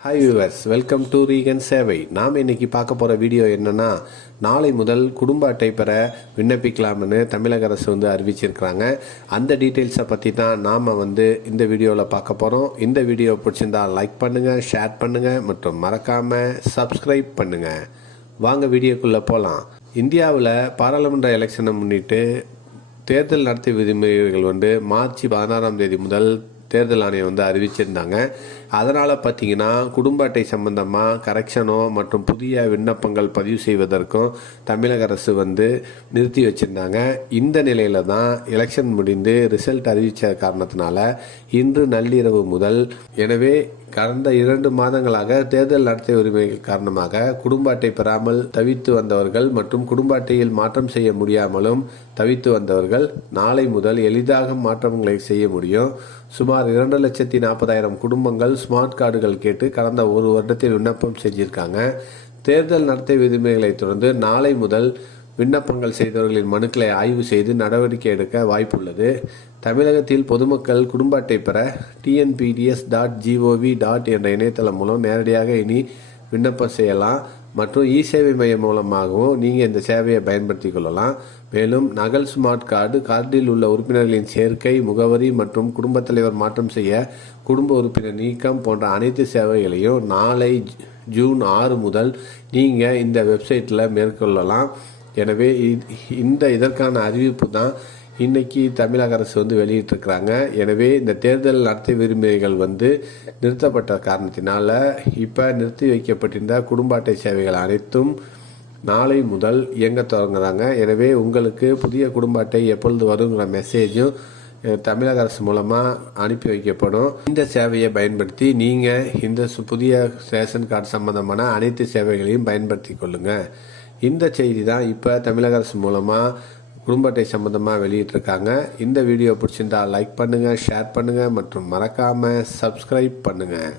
Hi viewers welcome to ரீகன் சேவை நாம் இன்றைக்கி பார்க்க போகிற வீடியோ என்னென்னா நாளை முதல் குடும்ப அட்டை பெற விண்ணப்பிக்கலாம்னு தமிழக அரசு வந்து அறிவிச்சிருக்கிறாங்க. அந்த டீட்டெயில்ஸை பற்றி தான் நாம் வந்து இந்த வீடியோவில் பார்க்க போகிறோம் இந்த வீடியோ பிடிச்சிருந்தா லைக் பண்ணுங்கள் ஷேர் பண்ணுங்கள் மற்றும் மறக்காமல் சப்ஸ்கிரைப் பண்ணுங்கள் வாங்க வீடியோக்குள்ளே போகலாம் இந்தியாவில் பாராளுமன்ற எலெக்ஷனை முன்னிட்டு தேர்தல் நடத்தை விதிமுறைகள் வந்து மார்ச் பதினாறாம் தேதி முதல் தேர்தல் ஆணையம் வந்து அறிவிச்சிருந்தாங்க. அதனால் பார்த்தீங்கன்னா குடும்ப அட்டை சம்பந்தமாக கரெக்ஷனோ மற்றும் புதிய விண்ணப்பங்கள் பதிவு செய்வதற்கும் தமிழக அரசு வந்து நிறுத்தி வச்சிருந்தாங்க. இந்த நிலையில் தான் எலெக்ஷன் முடிந்து ரிசல்ட் அறிவித்த காரணத்தினால இன்று நள்ளிரவு முதல் எனவே கடந்த இரண்டு மாதங்களாக தேர்தல் நடத்தை உரிமைகள் காரணமாக குடும்ப அட்டை பெறாமல் தவித்து வந்தவர்கள் மற்றும் குடும்ப அட்டையில் மாற்றம் செய்ய முடியாமலும் தவித்து வந்தவர்கள் நாளை முதல் எளிதாக மாற்றங்களை செய்ய முடியும். சுமார் இரண்டு லட்சத்தி நாற்பதாயிரம் குடும்பங்கள் ஸ்மார்ட் கார்டுகள் கேட்டு கடந்த ஒரு வருடத்தில் விண்ணப்பம் செஞ்சிருக்காங்க. தேர்தல் நடத்தை விதிமுறைகளை தொடர்ந்து நாளை முதல் விண்ணப்பங்கள் செய்தவர்களின் மனுக்களை ஆய்வு செய்து நடவடிக்கை எடுக்க வாய்ப்புள்ளது. தமிழகத்தில் பொதுமக்கள் குடும்ப அட்டை பெற டிஎன்பிடிஎஸ் டாட் ஜிஓவி டாட் என்ற இணையதளம் மூலம் நேரடியாக இனி விண்ணப்பம் செய்யலாம் மற்றும் இ சேவை மையம் மூலமாகவும் நீங்கள் இந்த சேவையை பயன்படுத்தி கொள்ளலாம். மேலும் நகல் ஸ்மார்ட் கார்டு கார்டில் உள்ள உறுப்பினர்களின் சேர்க்கை முகவரி மற்றும் குடும்பத் தலைவர் மாற்றம் செய்ய குடும்ப உறுப்பினர் நீக்கம் போன்ற அனைத்து சேவைகளையும் நாளை ஜூன் ஆறு முதல் நீங்கள் இந்த வெப்சைட்டில் மேற்கொள்ளலாம். எனவே இந்த இதற்கான அறிவிப்பு தான் இன்றைக்கி தமிழக அரசு வந்து வெளியிட்டிருக்கிறாங்க. எனவே இந்த தேர்தல் நடத்தை விதிமுறைகள் வந்து நிறுத்தப்பட்ட காரணத்தினால இப்போ நிறுத்தி வைக்கப்பட்டிருந்த குடும்ப அட்டை சேவைகள் அனைத்தும் நாளை முதல் இயங்க தொடங்குறாங்க. எனவே உங்களுக்கு புதிய குடும்ப அட்டை எப்பொழுது வருங்கிற மெசேஜும் தமிழக அரசு மூலமாக அனுப்பி வைக்கப்படும். இந்த சேவையை பயன்படுத்தி நீங்கள் இந்த புதிய ரேஷன் கார்டு சம்பந்தமான அனைத்து சேவைகளையும் பயன்படுத்தி கொள்ளுங்கள் இந்த செய்தி தான் இப்போ தமிழக அரசு மூலமாக குடும்ப அட்டை சம்மந்தமாக வெளியிட்டிருக்காங்க. இந்த வீடியோ பிடிச்சிருந்தா லைக் பண்ணுங்கள் ஷேர் பண்ணுங்கள் மற்றும் மறக்காமல் சப்ஸ்கிரைப் பண்ணுங்கள்